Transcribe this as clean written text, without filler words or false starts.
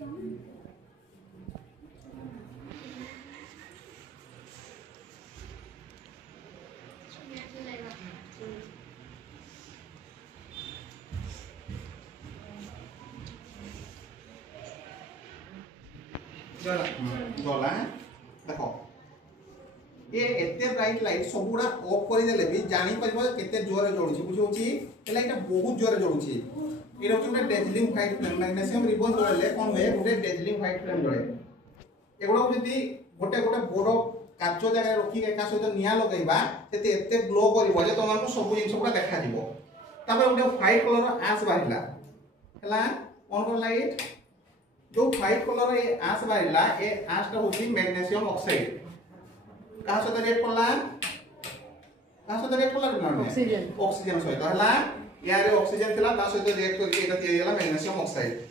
गला देखो ये एते ब्राइट लाइट सबुडा ऑफ कर देले भी जानि परबो केते जोरे जळुची बुझौची एला एटा बहुत जोरे जळुची एटा होचे dazzling white flame magnesium ribbon जळले कोन होए गोटे डेजलिंग व्हाइट फ्लेम जळे एगुडा जदी गोटे गोटे बडो काचो जगह रखी एका सहित निया लगैबा तेते एते ग्लो करबो जे तमन को सब जिंस पुरा देखा दिबो तापर गोटे व्हाइट कलर आस बाहिला हला ऑन कर लाइट जो व्हाइट कलर ये आस बाहिला ए आसटा होची मैग्नीशियम ऑक्साइड कहा सहित रिएक्ट करला ऑक्सीजन सहित हला यारे ऑक्सीजन थिला ता सहित रिएक्ट करके एटा तयारी होला मैग्नीशियम ऑक्साइड